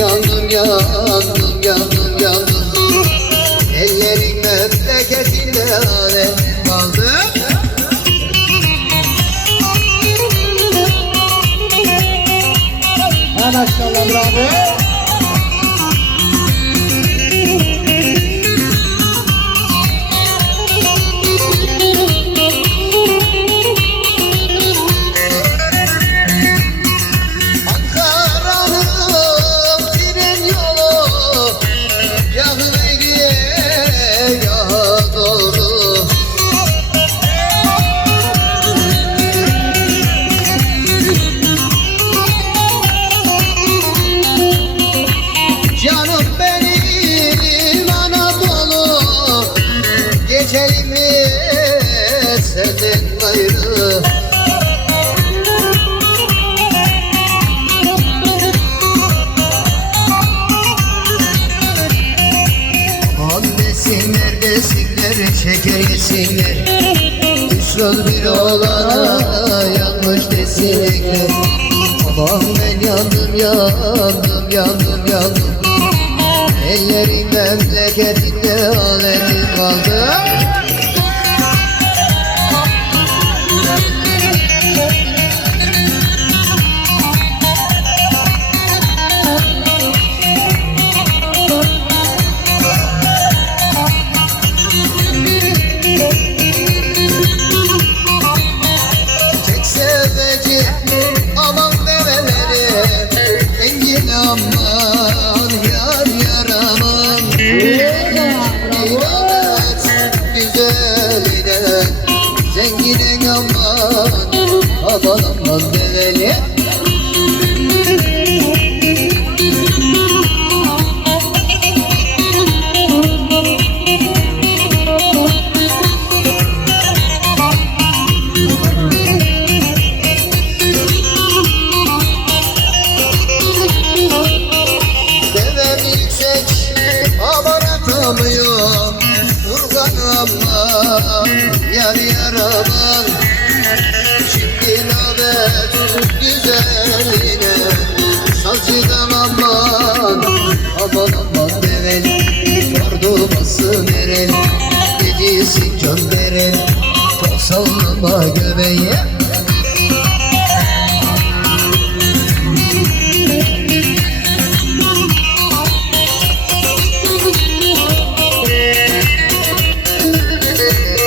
yandım yandım yandım yandım Ellerin memleketinde alem kaldı maşallah bravo. Desinler şeker yesinler Düşman bir olana yanlış desinler. Aman ben yandım yandım yandım yandım. Ellerin memleketinde alemin kaldı Zenginin aman. Aman develi aman atamıyor Urgan aman yar yar aman Şimdi nöbet güzeline. Sazcıdan aman aman aman develi Yardılması veren Gecesi can veren? Top sallama göbeğe